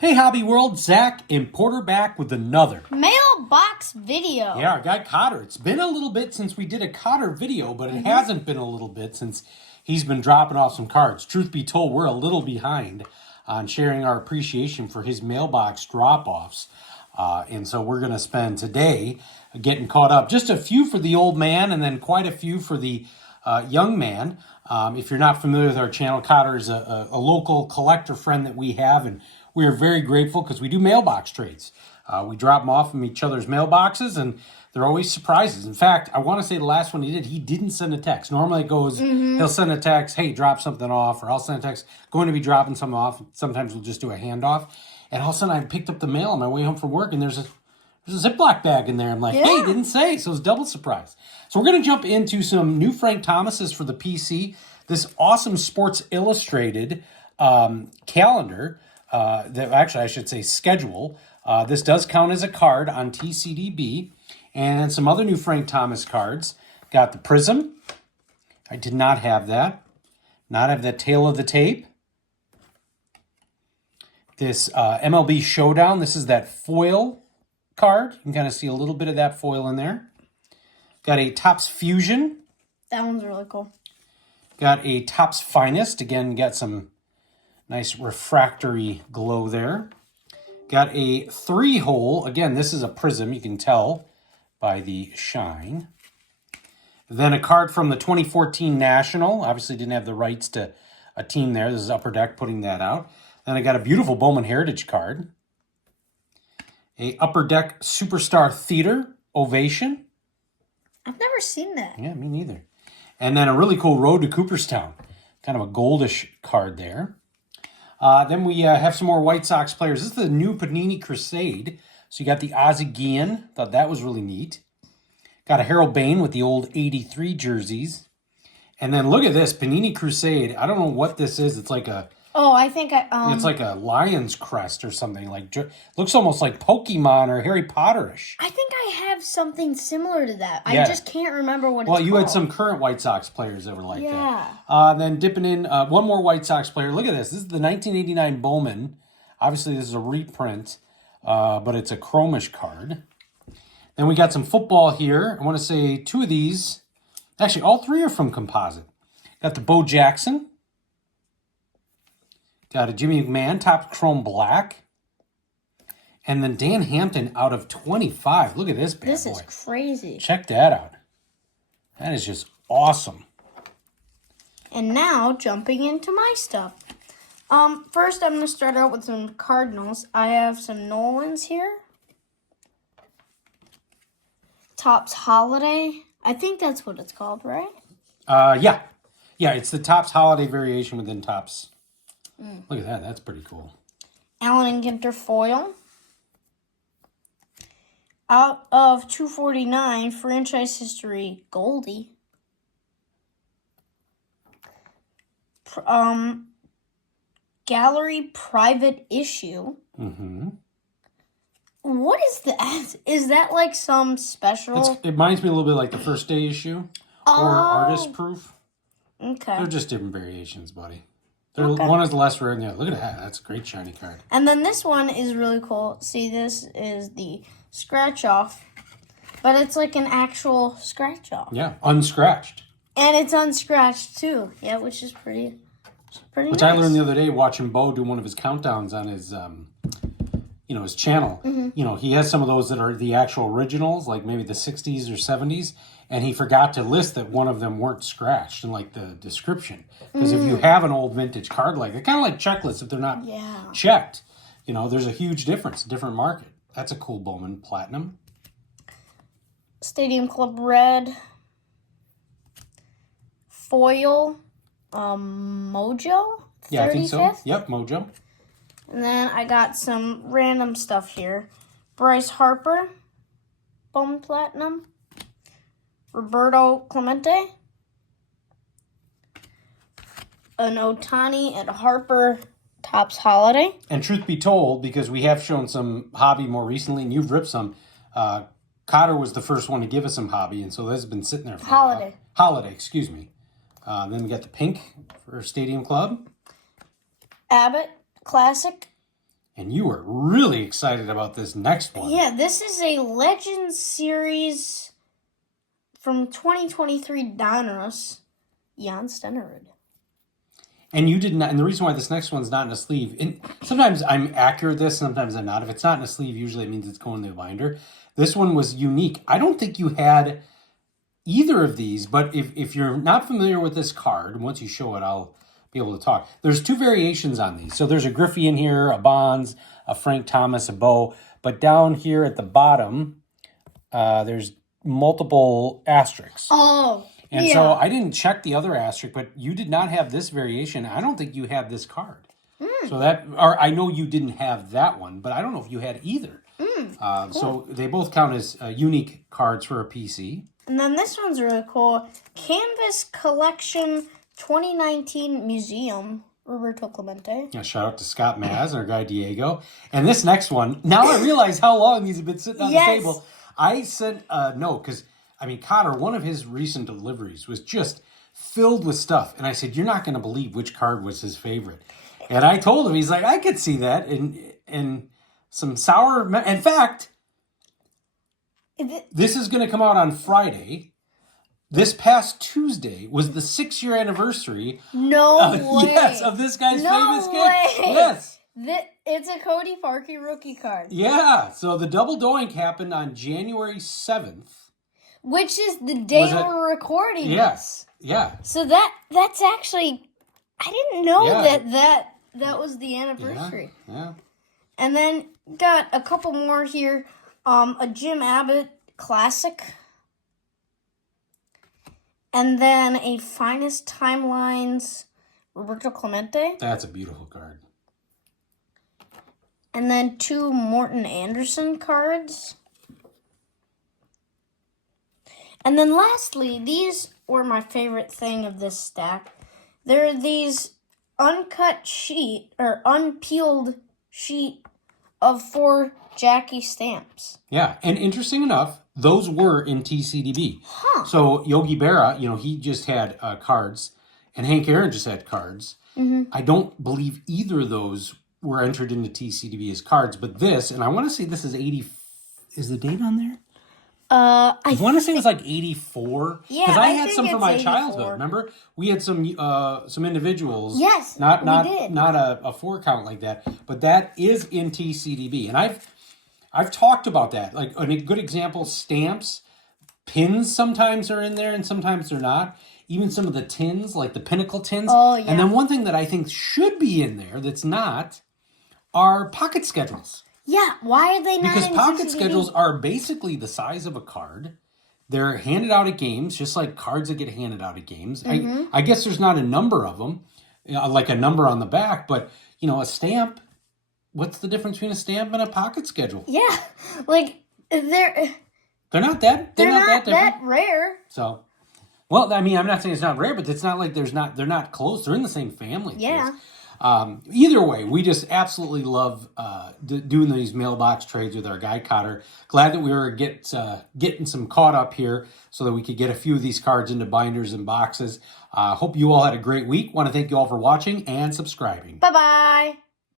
Hey Hobby World, Zach and Porter back with another Mailbox video. Yeah, our guy Cotter. It's been a little bit since we did a Cotter video, but it hasn't been a little bit since he's been dropping off some cards. Truth be told, we're a little behind on sharing our appreciation for his mailbox drop-offs. And so we're going to spend today getting caught up. Just a few for the old man and then quite a few for the young man. If you're not familiar with our channel, Cotter is a local collector friend that we have, and we are very grateful because we do mailbox trades. We drop them off from each other's mailboxes, and they're always surprises. In fact, I want to say the last one he didn't send a text. Normally it goes, he'll send a text, hey, drop something off, or I'll send a text, going to be dropping something off. Sometimes we'll just do a handoff. And all of a sudden I picked up the mail on my way home from work, and there's a Ziploc bag in there. I'm like, hey, didn't say. So it's double surprise. So we're going to jump into some new Frank Thomases for the PC. This awesome Sports Illustrated calendar, I should say schedule. This does count as a card on TCDB. And some other new Frank Thomas cards. Got the Prism. I did not have that. Not have the Tail of the Tape. This MLB Showdown. This is that foil card. You can kind of see a little bit of that foil in there. Got a Topps Fusion. That one's really cool. Got a Topps Finest. Again, got some nice refractory glow there. Got a 3-hole. Again, this is a prism. You can tell by the shine. Then a card from the 2014 National. Obviously didn't have the rights to a team there. This is Upper Deck putting that out. Then I got a beautiful Bowman Heritage card. A Upper Deck Superstar Theater Ovation. I've never seen that. Yeah, me neither. And then a really cool Road to Cooperstown. Kind of a goldish card there. Then we have some more White Sox players. This is the new Panini Crusade. So you got the Ozzie Guillen. Thought that was really neat. Got a Harold Bain with the old 83 jerseys. And then look at this, Panini Crusade. I don't know what this is. It's like a... Oh, I think it's like a lion's crest or something. Like looks almost like Pokemon or Harry Potterish. I think I have something similar to that. Yeah. I just can't remember what it's called. Well, you had some current White Sox players that were like that. Then dipping in one more White Sox player. Look at this. This is the 1989 Bowman. Obviously, this is a reprint, but it's a chromish card. Then we got some football here. I want to say two of these. Actually, all three are from Composite. Got the Bo Jackson. Got a Jimmy McMahon, Topps Chrome Black. And then Dan Hampton out of 25. Look at this bad boy. This is crazy. Check that out. That is just awesome. And now, jumping into my stuff. First, I'm going to start out with some Cardinals. I have some Nolans here. Topps Holiday. I think that's what it's called, right? Yeah. Yeah, it's the Topps Holiday variation within Topps. Look at that. That's pretty cool. Allen and Ginter foil. Out of 249, franchise history, Goldie. Gallery private issue. What is that? Is that like some special? It reminds me a little bit like the first day issue or artist proof. Okay. They're just different variations, buddy. One is less rare than the other. Look at that. That's a great shiny card. And then this one is really cool. See, this is the scratch off, but it's like an actual scratch off. Yeah, unscratched. And it's unscratched too. Yeah, which is pretty Which nice. I learned the other day watching Bo do one of his countdowns on his his channel. He has some of those that are the actual originals, like maybe the 60s or 70s, and he forgot to list that one of them weren't scratched in like the description. Because if you have an old vintage card like that, kind of like checklists, if they're not checked, there's a huge difference, different market. That's a cool Bowman Platinum. Stadium Club Red. Foil. Mojo? 35th? Yeah, I think so. Yep, Mojo. And then I got some random stuff here. Bryce Harper, Bowman Platinum. Roberto Clemente. An Ohtani and Harper Topps Holiday. And truth be told, because we have shown some hobby more recently, and you've ripped some, Cotter was the first one to give us some hobby, and so this has been sitting there for a while. Holiday, excuse me. Then we got the pink for Stadium Club. Abbott Classic. And you were really excited about this next one. Yeah, this is a Legends series from 2023 Donruss, Jan Stenerud. And you did not, and the reason why this next one's not in a sleeve, and sometimes I'm accurate with this, sometimes I'm not. If it's not in a sleeve, usually it means it's going in the binder. This one was unique. I don't think you had either of these, but if you're not familiar with this card, and once you show it, I'll be able to talk. There's two variations on these. So there's a Griffey in here, a Bonds, a Frank Thomas, a Bo. But down here at the bottom, there's multiple asterisks. Oh, and so I didn't check the other asterisk, but you did not have this variation. I don't think you had this card. So that, or I know you didn't have that one, but I don't know if you had either. Cool. So they both count as unique cards for a PC. And then this one's really cool. Canvas Collection 2019 Museum, Roberto Clemente. Yeah, shout out to Scott Maz and our guy Diego. And this next one, now I realize how long these have been sitting on the table. I sent a note because, I mean, Cotter, one of his recent deliveries was just filled with stuff. And I said, you're not going to believe which card was his favorite. And I told him, he's like, I could see that. And some sour, in fact, this is going to come out on Friday. This past Tuesday was the 6-year anniversary. No way. Yes, of this guy's famous game. Yes. It's a Cody Parkey rookie card. Yeah. So the double doink happened on January 7th. Which is the day we're recording this. Yeah. So that's actually, I didn't know that was the anniversary. Yeah. And then got a couple more here. A Jim Abbott Classic. And then a Finest Timelines Roberto Clemente. That's a beautiful card. And then 2 Morton Anderson cards. And then lastly, these were my favorite thing of this stack. There are these unpeeled sheet of 4 Jackie stamps. Yeah, and interesting enough, those were in TCDB. Huh. So Yogi Berra, he just had cards, and Hank Aaron just had cards. Mm-hmm. I don't believe either of those were entered into TCDB as cards, but this, and I want to say this is 80. Is the date on there? I want to say it was like 84. Yeah, because I had think some from it's my 84. childhood. Remember, we had some individuals. Yes, not we did. Not a 4 count like that, but that is in TCDB, and I've talked about that. Like a good example, stamps, pins sometimes are in there and sometimes they're not. Even some of the tins, like the Pinnacle tins. Oh, yeah. And then one thing that I think should be in there that's not are pocket schedules. Yeah, why are they not Because in pocket TCDB? schedules are basically the size of a card. They're handed out at games, just like cards that get handed out at games. Mm-hmm. I guess there's not a number of them, like a number on the back, but, a stamp, what's the difference between a stamp and a pocket schedule? Yeah, like, they're not that rare. So, well, I mean, I'm not saying it's not rare, but it's not like they're not close. They're in the same family. Yeah. Either way, we just absolutely love doing these mailbox trades with our guy Cotter. Glad that we were getting some caught up here so that we could get a few of these cards into binders and boxes. Hope you all had a great week. Want to thank you all for watching and subscribing. Bye-bye.